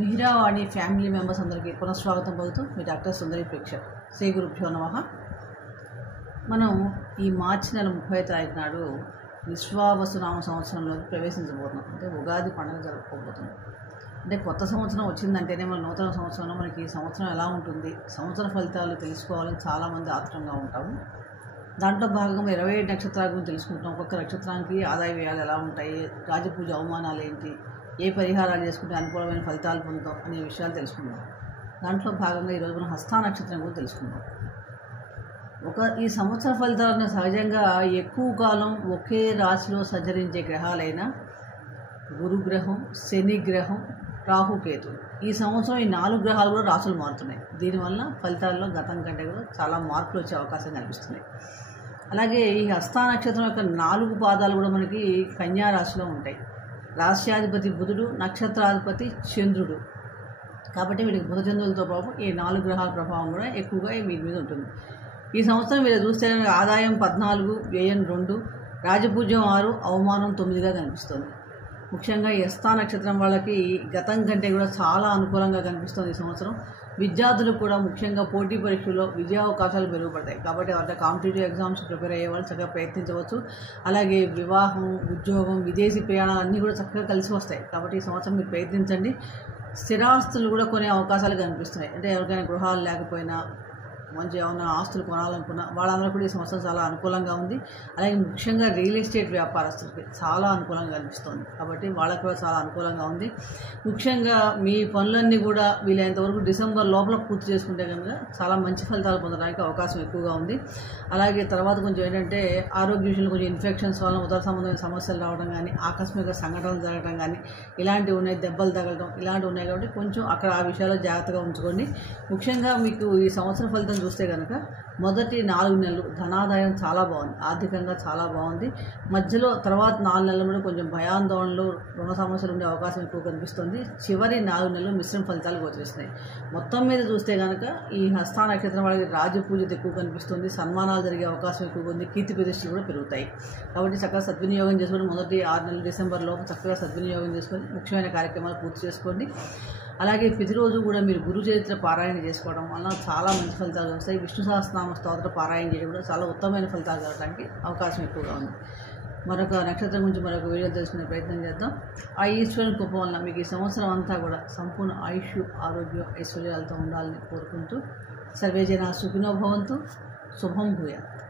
Mihiravani family members అందరికీ పునఃస్వాగతం పలుకుతూ మీ డాక్టర్ సుందరి ప్రేక్ష శ్రీ గురుభ్యో నమః. మనం ఈ మార్చి నెల 30 తారీఖు నాడు విశ్వావసునామ సంవత్సరంలోకి ప్రవేశించబోతున్నాం. అంటే ఉగాది పండుగ జరుపుకోబోతున్నాం. అంటే కొత్త సంవత్సరం వచ్చిందంటేనే మన నూతన సంవత్సరంలో మనకి ఈ సంవత్సరం ఎలా ఉంటుంది, సంవత్సర ఫలితాలు తెలుసుకోవాలని చాలామంది ఆత్రంగా ఉంటాము. దాంట్లో భాగంగా 27 నక్షత్రాల గురించి తెలుసుకుంటాం. ఒక్కొక్క నక్షత్రానికి ఆదాయ వ్యయాలు ఎలా ఉంటాయి, రాజపూజ అవమానాలు ఏంటి, ఏ పరిహారాలు చేసుకుంటే అనుకూలమైన ఫలితాలు పొందుతాం అనే విషయాలు తెలుసుకుందాం. దాంట్లో భాగంగా ఈరోజు మనం హస్త నక్షత్రం గురించి తెలుసుకుందాం. ఈ సంవత్సర ఫలితాలను సహజంగా ఎక్కువ కాలం ఒకే రాశిలో సంచరించే గ్రహాలైన గురుగ్రహం, శని గ్రహం, రాహుకేతు. ఈ సంవత్సరం ఈ 4 గ్రహాలు కూడా రాశులు మారుతున్నాయి. దీనివల్ల ఫలితాల్లో గతం కంటే కూడా చాలా మార్పులు వచ్చే అవకాశం కనిపిస్తున్నాయి. అలాగే ఈ హస్త నక్షత్రం యొక్క 4 పాదాలు కూడా మనకి కన్యా రాశిలో ఉంటాయి. రాశ్యాధిపతి బుధుడు, నక్షత్రాధిపతి చంద్రుడు. కాబట్టి వీటికి బుధ చంద్రులతో పాటు ఈ 4 గ్రహాల ప్రభావం కూడా ఎక్కువగా వీటి మీద ఉంటుంది. ఈ సంవత్సరం మీరు చూస్తే ఆదాయం 14, వ్యయం 2, రాజపూజ్యం 6, అవమానం 9గా కనిపిస్తుంది. ముఖ్యంగా ఈ హస్త నక్షత్రం వాళ్ళకి గతం కంటే కూడా చాలా అనుకూలంగా కనిపిస్తుంది ఈ సంవత్సరం. విద్యార్థులకు కూడా ముఖ్యంగా పోటీ పరీక్షల్లో విజయావకాశాలు మెరుగుపడతాయి. కాబట్టి వాళ్ళ కాంపిటేటివ్ ఎగ్జామ్స్ ప్రిపేర్ అయ్యే వాళ్ళు చక్కగా ప్రయత్నించవచ్చు. అలాగే వివాహం, ఉద్యోగం, విదేశీ ప్రయాణాలు అన్నీ కూడా చక్కగా కలిసి వస్తాయి. కాబట్టి ఈ సంవత్సరం మీరు ప్రయత్నించండి. స్థిరాస్తులు కూడా కొనే అవకాశాలు కనిపిస్తున్నాయి. అంటే ఎవరికైనా గృహాలు లేకపోయినా, మంచి ఏమైనా ఆస్తులు కొనాలనుకున్నా వాళ్ళందరూ కూడా ఈ సంవత్సరం చాలా అనుకూలంగా ఉంది. అలాగే ముఖ్యంగా రియల్ ఎస్టేట్ వ్యాపారస్తులకి చాలా అనుకూలంగా కనిపిస్తుంది. కాబట్టి వాళ్ళకు కూడా చాలా అనుకూలంగా ఉంది. ముఖ్యంగా మీ పనులన్నీ కూడా వీలైనంతవరకు డిసెంబర్ లోపల పూర్తి చేసుకుంటే కనుక చాలా మంచి ఫలితాలు పొందడానికి అవకాశం ఎక్కువగా ఉంది. అలాగే తర్వాత కొంచెం ఏంటంటే ఆరోగ్య విషయంలో కొంచెం ఇన్ఫెక్షన్స్ వలన ఉదర సంబంధమైన సమస్యలు రావడం కానీ, ఆకస్మిక సంఘటనలు జరగడం కానీ ఇలాంటివి ఉన్నాయి, దెబ్బలు తగలడం ఇలాంటివి ఉన్నాయి. కాబట్టి కొంచెం అక్కడ ఆ విషయాల్లో జాగ్రత్తగా ఉంచుకోండి. ముఖ్యంగా మీకు ఈ సంవత్సరం ఫలితం చూస్తే కనుక మొదటి 4 నెలలు ధనాదాయం చాలా బాగుంది, ఆర్థికంగా చాలా బాగుంది. మధ్యలో తర్వాత 4 నెలలు కూడా కొంచెం భయాందోళనలు, రుణ సమస్యలు ఉండే అవకాశం ఎక్కువ కనిపిస్తుంది. చివరి 4 నెలలు మిశ్రమ ఫలితాలు గోచరిస్తున్నాయి. మొత్తం మీద చూస్తే కనుక ఈ హస్త నక్షత్రం వాళ్ళకి రాజపూజ ఎక్కువ కనిపిస్తుంది, సన్మానాలు జరిగే అవకాశం ఎక్కువగా ఉంది, కీర్తి ప్రతిష్టలు కూడా పెరుగుతాయి. కాబట్టి చక్కగా సద్వినియోగం చేసుకొని మొదటి 6 నెలలు డిసెంబర్లోపు చక్కగా సద్వినియోగం చేసుకొని ముఖ్యమైన కార్యక్రమాలు పూర్తి చేసుకోండి. అలాగే ప్రతిరోజు కూడా మీరు గురు చరిత్ర పారాయణ చేసుకోవడం వల్ల చాలా మంచి ఫలితాలు వస్తాయి. విష్ణు సహస్రనామ స్తోత్ర పారాయణ చేయడం కూడా చాలా ఉత్తమమైన ఫలితాలు కలగడానికి అవకాశం ఎక్కువగా ఉంది. మరొక నక్షత్రం గురించి మరొక వీడియో తెలుసుకునే ప్రయత్నం చేద్దాం. ఆ ఈశ్వరుని కృప వల్ల మీకు ఈ సంవత్సరం అంతా కూడా సంపూర్ణ ఆయుష్, ఆరోగ్యం, ఐశ్వర్యాలతో ఉండాలని కోరుకుంటూ సర్వే జనా సుఖినో భవంతు. శుభం భూయాత్.